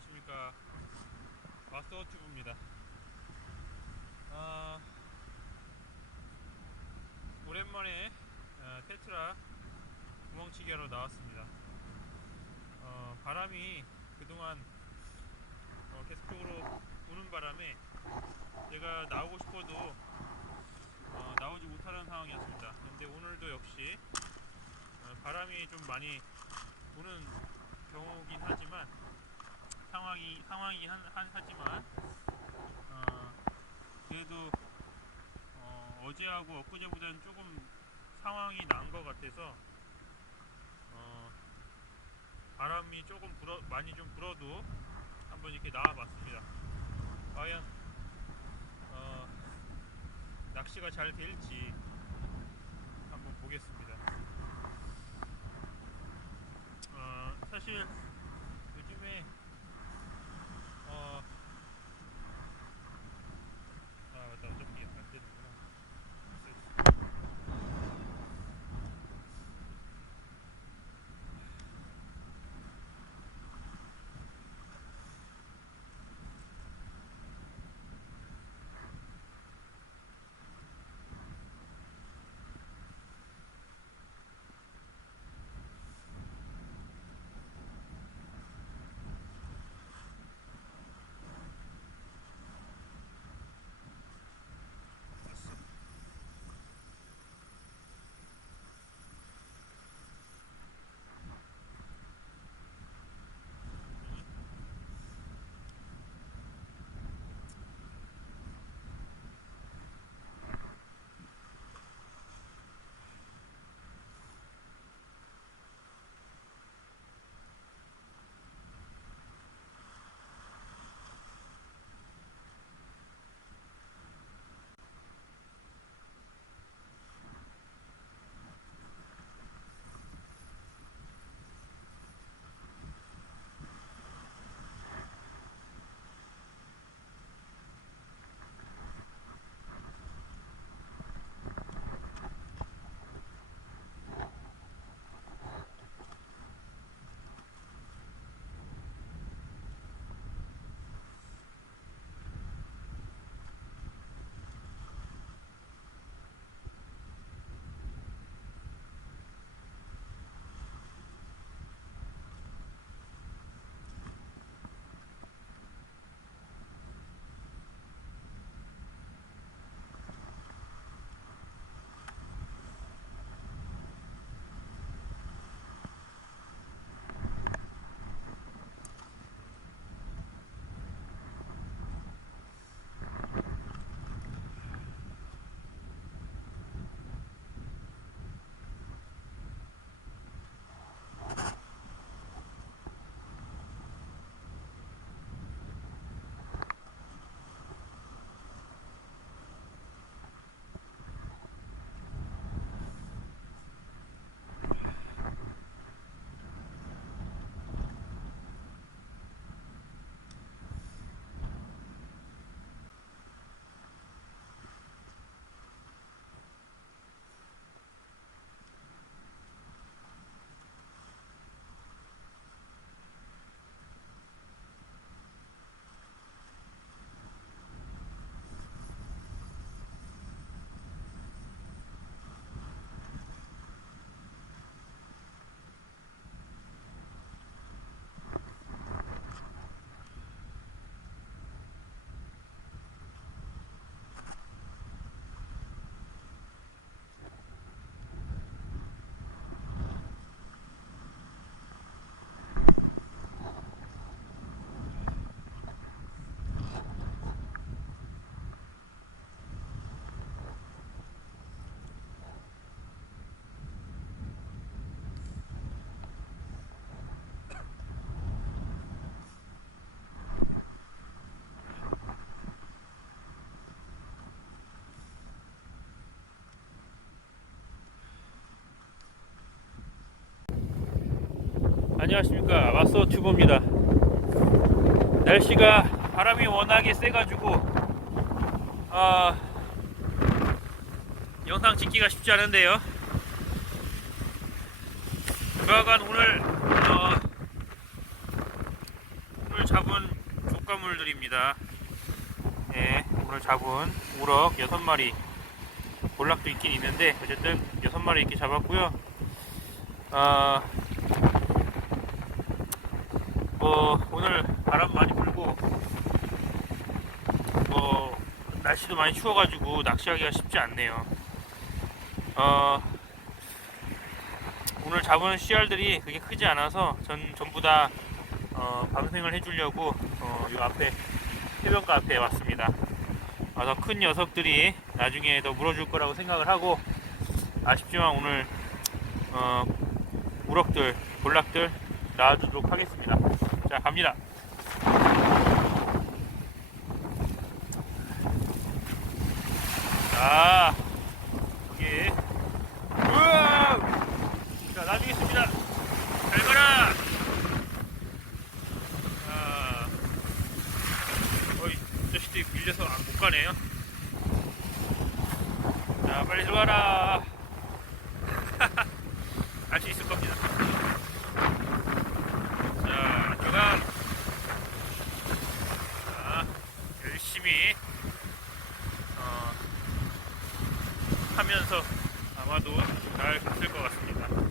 안녕하십니까. 마스터튜브입니다. 오랜만에 테트라 구멍치기 하러 나왔습니다. 바람이 그동안 계속적으로 부는 바람에 제가 나오고 싶어도 나오지 못하는 상황이었습니다. 근데 오늘도 역시 바람이 좀 많이 부는 경우긴 하지만 상황이긴 하지만 그래도 어제하고 엊그제보다는 조금 상황이 나은 것 같아서 바람이 조금 많이 좀 불어도 한번 이렇게 나와봤습니다. 과연 낚시가 잘 될지 한번 보겠습니다. 사실 요즘에 맞다, 어차피 안 되는구나. 안녕하십니까. 마스터튜브입니다. 날씨가 바람이 워낙에 세가지고 영상 찍기가 쉽지 않은데요. 조만간 오늘 잡은 족가물들입니다. 예, 오늘 잡은 우럭 6마리, 볼락도 있긴 있는데 어쨌든 6마리 이렇게 잡았고요. 오늘 바람 많이 불고 날씨도 많이 추워가지고 낚시하기가 쉽지 않네요. 오늘 잡은 씨알들이 그게 크지 않아서 전부 다 방생을 해주려고 요 앞에 해변가 앞에 왔습니다. 더 큰 녀석들이 나중에 더 물어줄 거라고 생각을 하고, 아쉽지만 오늘 우럭들, 볼락들 놔주도록 하겠습니다. 자, 갑니다. 자, 여기 우와! 자, 놔주겠습니다. 잘 가라. 이 자식들이 밀려서 못 가네요. 자, 빨리 들어가라. 할 수 있을 겁니다. 자, 들어가. 자, 열심히 하면서 아마도 잘 갔을 것 같습니다.